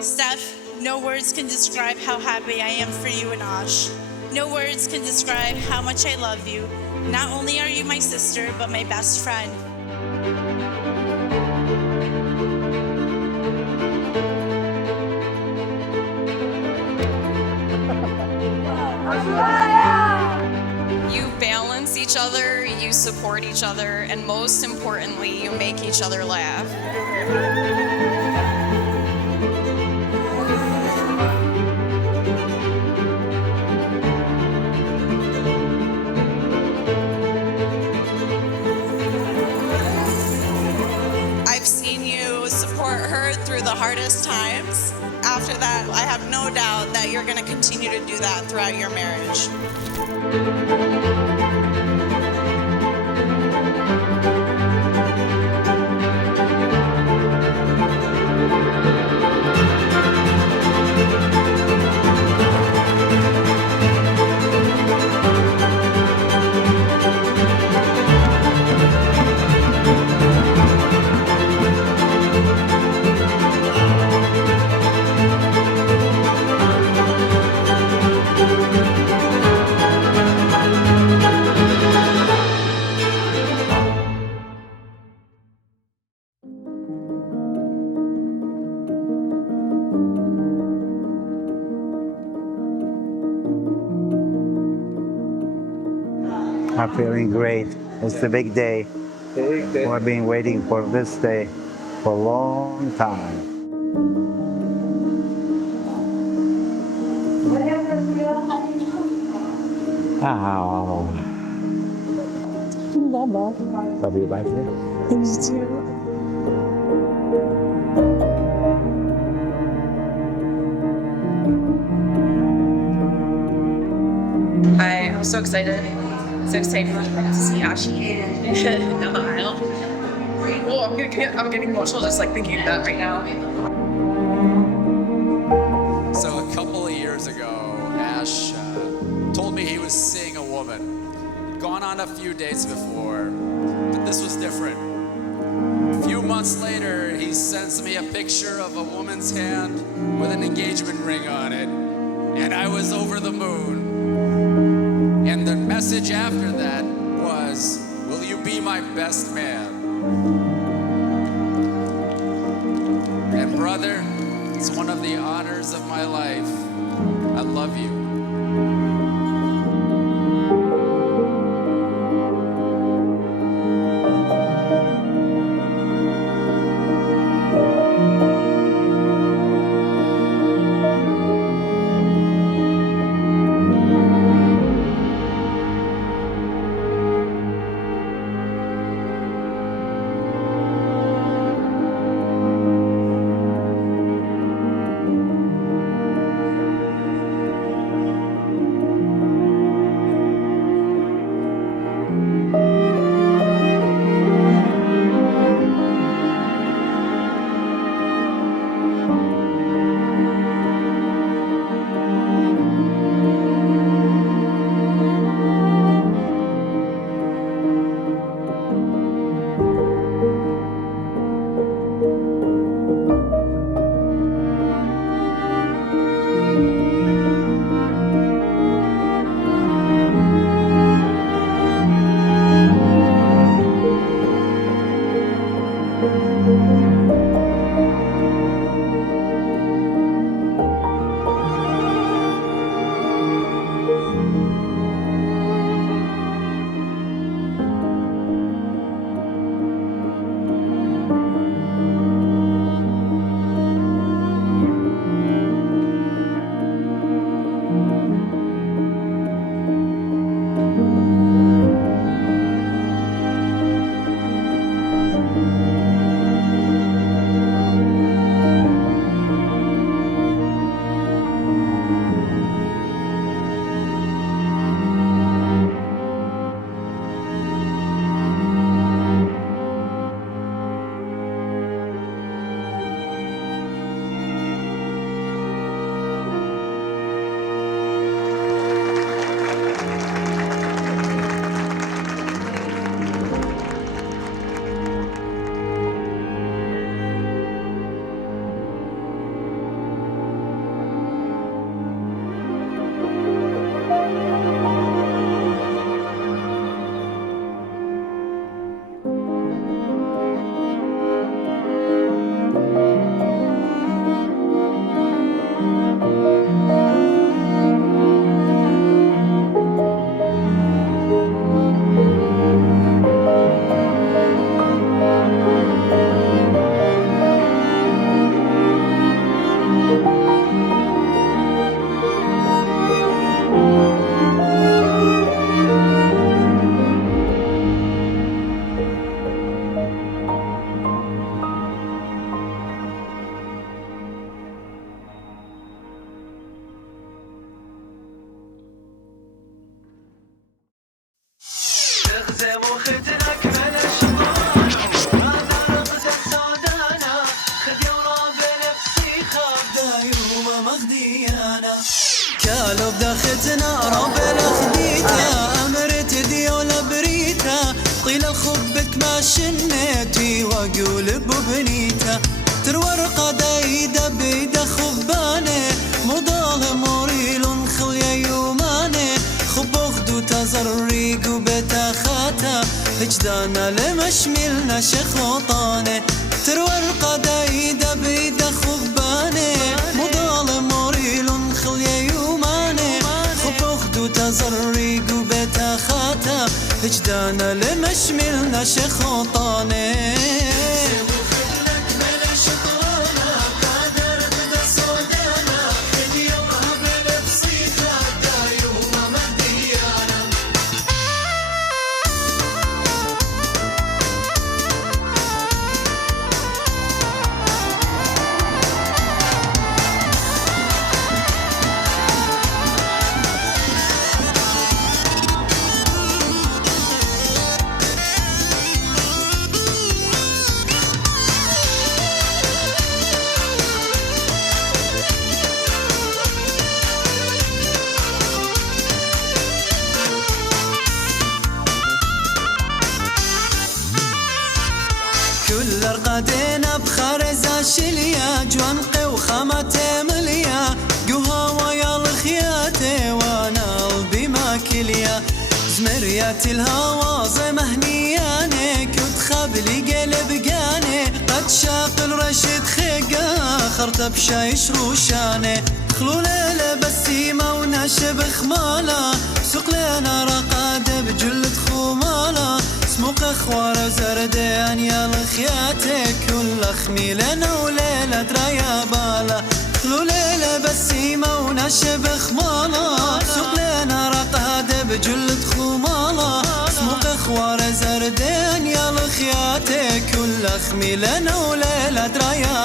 Steph, no words can describe how happy I am for you and Ash. No words can describe how much I love you. Not only are you my sister, but my best friend. You balance each other, you support each other, and most importantly, you make each other laugh. I've seen you support her through the hardest times. After that, I have no doubt that you're going to continue to do that throughout your marriage. I'm feeling great. It's the big day. Big day. We've been waiting for this day for a long time. Oh. Love you, bye. I'm so excited. So excited to see Ashi down the aisle. Oh, I'm getting emotional just like thinking of that right now. So a couple of years ago, Ash told me he was seeing a woman. He'd gone on a few dates before, but this was different. A few months later, he sends me a picture of a woman's hand with an engagement ring on it, and I was over the moon. And the message after that was, "Will you be my best man?" And brother, it's one of the honors of my life. I love you. كالو بداختنا رب الأخديتا أمرت ديولا بريتا طيل الخبك ما شنيتي وأقول ببنيتا ترور قدايدا بيدا خباني مضال موريل خليا يوماني خب أخدو تزريق وبتا خاتا هجدانا لمشملنا شخوطاني ترور قدايدا بيدا خباني مضال موريل خليا يوماني خب أخدو تزريق وبتا خاتا هجدانا لمشملنا شخوطاني كل رقدينا بخرزة شليا جوانقي وخامتي مليا قوها ويا الخياتي وانا قلبي ماكليا زمريات الهوا زي مهنياني كنت خابلي قلب قاني قد شاق الرشد خيقا خرطة بشايش روشاني خلو ليلة بسيمة ونشب خمالة سوق لنا رقاد بجلد خومالة سموق اخوار زردان يا الخياتي كل اخمي لنا وليلة درايا بالا خلو ليلة بسيمة ونشب خمالة سوق لنا رقاد بجلد خومالة سموق اخوار زردان يا الخياتي كل اخمي لنا وليلة درايا